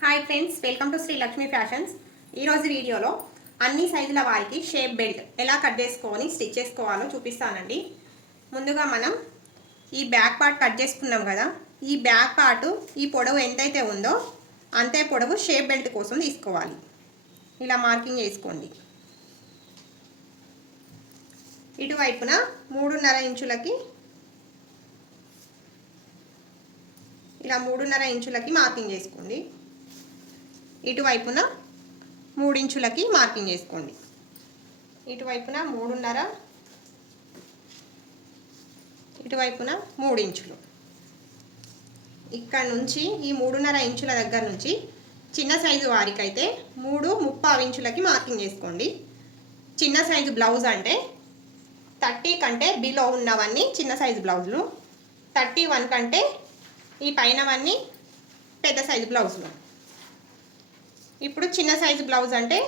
Hi friends welcome to Shri Lakshmi fashions ఈరోజు వీడియోలో అన్ని సైజుల వారికి షేప్ బెల్ట్ ఎలా కట్ చేసుకొని స్టిచ్ చేసుకోవాలో చూపిస్తానండి. ముందుగా మనం ఈ బ్యాక్ పార్ట్ కట్ చేసుకున్నాం కదా ఈ బ్యాక్ పార్ట్ ఈ పొడవు ఎంతైతే ఉందో అంతే పొడవు షేప్ బెల్ట్ కోసం తీసుకోవాలి. ఇలా మార్కింగ్ చేసుకోండి. ఇటువైపున మూడున్నర ఇంచులకి ఇలా మూడున్నర ఇంచులకి మార్కింగ్ చేసుకోండి. ఇటువైపున మూడించులకి మార్కింగ్ చేసుకోండి. ఇటువైపున మూడున్నర ఇటువైపున మూడించులు. ఇక్కడ నుంచి ఈ మూడున్నర ఇంచుల దగ్గర నుంచి చిన్న సైజు వారికైతే మూడు ముప్పావు ఇంచులకి మార్కింగ్ చేసుకోండి. చిన్న సైజు బ్లౌజ్ అంటే థర్టీ కంటే బిలో ఉన్నవన్నీ చిన్న సైజు బ్లౌజులు. థర్టీ వన్ కంటే ఈ పైనవన్నీ పెద్ద సైజు బ్లౌజులు. ఇప్పుడు చిన్న సైజు బ్లౌజ్ అంటే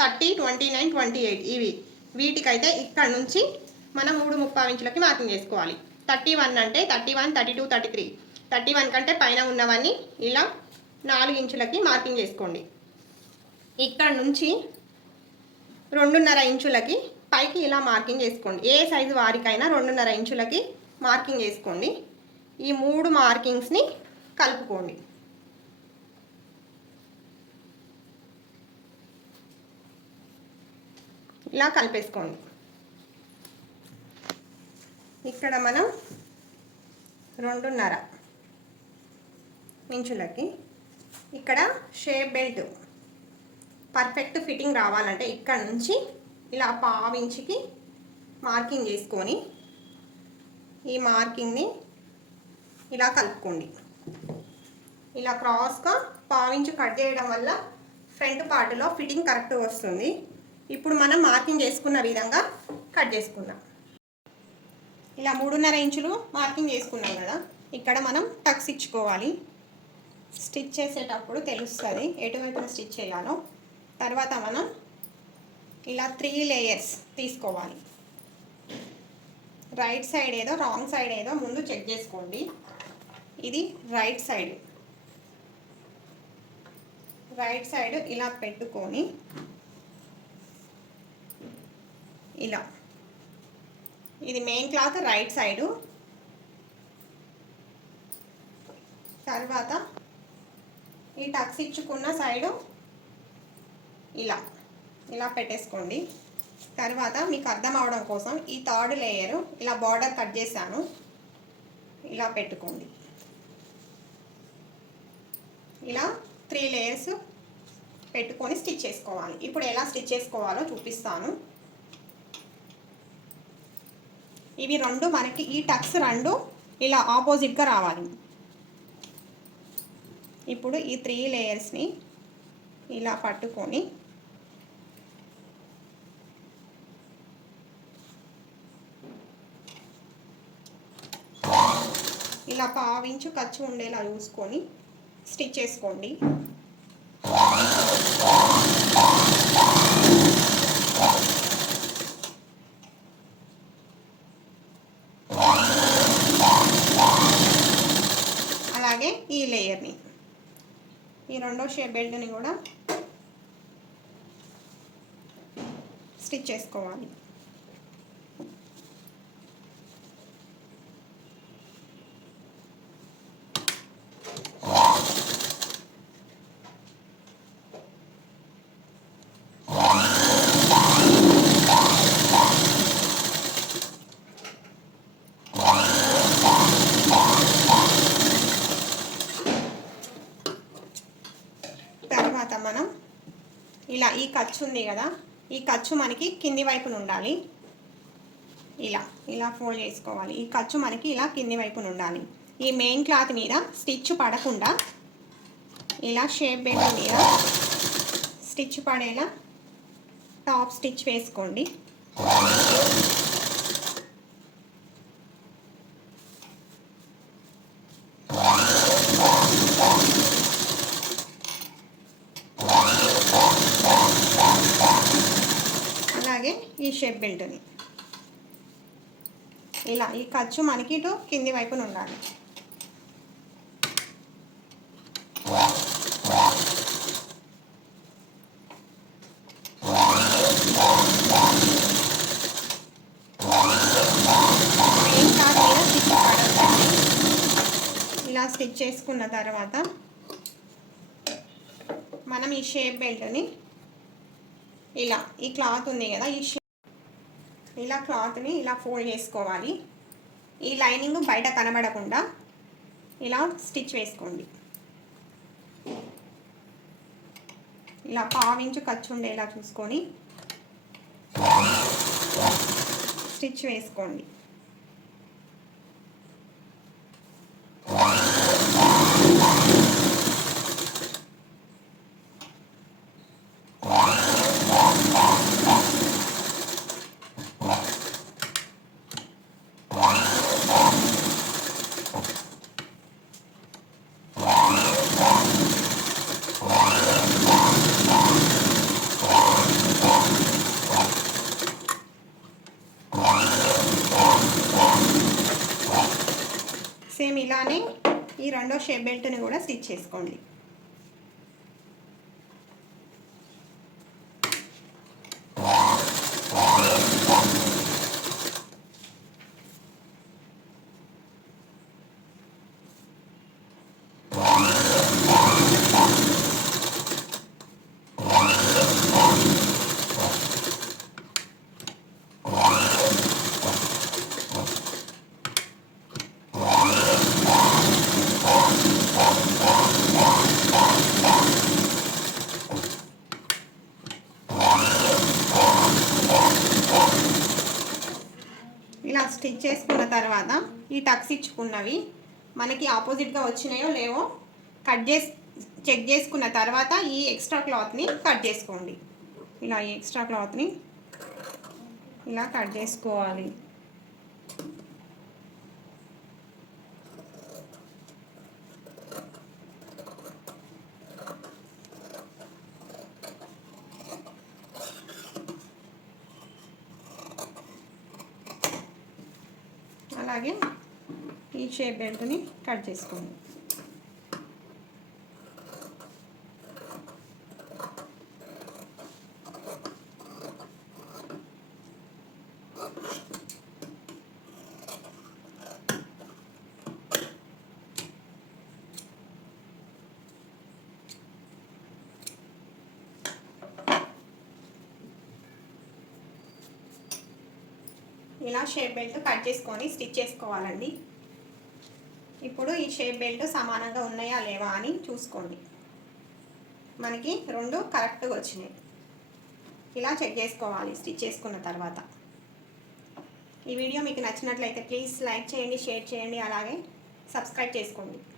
thirty twenty nine twenty eight ఇవి. వీటికైతే ఇక్కడ నుంచి మనం మూడు ముప్పై ఇంచులకి మార్కింగ్ చేసుకోవాలి. థర్టీ వన్ అంటే thirty one thirty two thirty three. Thirty one కంటే పైన ఉన్నవన్నీ ఇలా నాలుగు ఇంచులకి మార్కింగ్ చేసుకోండి. ఇక్కడ నుంచి రెండున్నర ఇంచులకి పైకి ఇలా మార్కింగ్ చేసుకోండి. ఏ సైజు వారికైనా రెండున్నర ఇంచులకి మార్కింగ్ చేసుకోండి. ఈ మూడు మార్కింగ్స్ని కలుపుకోండి. ఇలా కలిపేసుకోండి. ఇక్కడ మనం రెండున్నర ఇంచులకి ఇక్కడ షేప్ బెల్ట్ పర్ఫెక్ట్ ఫిట్టింగ్ రావాలంటే ఇక్కడ నుంచి ఇలా పావించికి మార్కింగ్ చేసుకొని ఈ మార్కింగ్ని ఇలా కలుపుకోండి. ఇలా క్రాస్గా పావించి కట్ చేయడం వల్ల ఫ్రంట్ పార్ట్లో ఫిట్టింగ్ కరెక్ట్గా వస్తుంది. ఇప్పుడు మనం మార్కింగ్ చేసుకున్న విధంగా కట్ చేసుకుందాం. ఇలా మూడున్నర ఇంచులు మార్కింగ్ చేసుకున్నాం కదా ఇక్కడ మనం టక్స్ ఇచ్చుకోవాలి. స్టిచ్ చేసేటప్పుడు తెలుస్తుంది ఎటువైపున స్టిచ్ చేయాలో. తర్వాత మనం ఇలా త్రీ లేయర్స్ తీసుకోవాలి. రైట్ సైడ్ ఏదో రాంగ్ సైడ్ ఏదో ముందు చెక్ చేసుకోండి. ఇది రైట్ సైడ్. రైట్ సైడ్ ఇలా పెట్టుకొని ఇలా. ఇది మెయిన్ క్లాత్ రైట్ సైడు తర్వాత ఈ టక్స్ ఇచ్చుకున్న సైడు ఇలా. ఇలా పెట్టేసుకోండి. తర్వాత మీకు అర్థం అవడం కోసం ఈ థర్డ్ లేయరు ఇలా బార్డర్ కట్ చేశాను. ఇలా పెట్టుకోండి. ఇలా త్రీ లేయర్స్ పెట్టుకొని స్టిచ్ చేసుకోవాలి. ఇప్పుడు ఎలా స్టిచ్ చేసుకోవాలో చూపిస్తాను. ఇవి రెండు మనకి ఈ టక్స్ రెండు ఇలా ఆపోజిట్గా రావాలి. ఇప్పుడు ఈ త్రీ లేయర్స్ని ఇలా పట్టుకొని ఇలా పావించు ఖర్చు ఉండేలా చూసుకొని స్టిచ్ చేసుకోండి అలాగే ఈ లేయర్ని ఈ రెండో షేప్ బెల్ట్ని కూడా స్టిచ్ చేసుకోవాలి తర్వాత మనం ఇలా ఈ ఖర్చు ఉంది కదా ఈ ఖర్చు మనకి కింది వైపున ఉండాలి. ఇలా ఇలా ఫోల్డ్ చేసుకోవాలి. ఈ ఖర్చు మనకి ఇలా కింది వైపున ఉండాలి. ఈ మెయిన్ క్లాత్ మీద స్టిచ్ పడకుండా ఇలా షేప్ బెల్ట్ మీద స్టిచ్ పడేలా టాప్ స్టిచ్ వేసుకోండి. షేప్ బెల్ట్ని ఇలా ఈ ఖర్చు మనకి ఇటు కింది వైపున ఉండాలి. ఇలా స్టిచ్ చేసుకున్న తర్వాత మనం ఈ షేప్ బెల్ట్ని ఇలా ఈ క్లాత్ ఉంది కదా ఈ ఇలా క్లాత్ని ఇలా ఫోల్డ్ చేసుకోవాలి. ఈ లైనింగ్ బయట కనబడకుండా ఇలా స్టిచ్ వేసుకోండి. ఇలా పావించు ఖర్చు ఉండేలా చూసుకొని స్టిచ్ వేసుకోండి. సేమ్ ఇలానే ఈ రెండో షేప్ బెల్ట్ని కూడా స్టిచ్ చేసుకోండి ఇలా స్టిచ్ చేసుకున్న తర్వాత ఈ టక్స్ ఇచ్చుకున్నవి మనకి ఆపోజిట్గా వచ్చినాయో లేవో కట్ చేసి చెక్ చేసుకున్న తర్వాత ఈ ఎక్స్ట్రా క్లాత్ని కట్ చేసుకోండి. ఇలా ఈ ఎక్స్ట్రా క్లాత్ని ఇలా కట్ చేసుకోవాలి. అలాగే ఈ షేప్ బెల్ట్ని కట్ చేసుకోండి. ఇలా షేప్ బెల్ట్ కట్ చేసుకొని స్టిచ్ చేసుకోవాలండి. ఇప్పుడు ఈ షేప్ బెల్ట్ సమానంగా ఉన్నాయా లేవా అని చూసుకోండి. మనకి రెండు కరెక్ట్గా వచ్చినాయి. ఇలా చెక్ చేసుకోవాలి స్టిచ్ చేసుకున్న తర్వాత. ఈ వీడియో మీకు నచ్చినట్లయితే ప్లీజ్ లైక్ చేయండి షేర్ చేయండి అలాగే సబ్స్క్రైబ్ చేసుకోండి.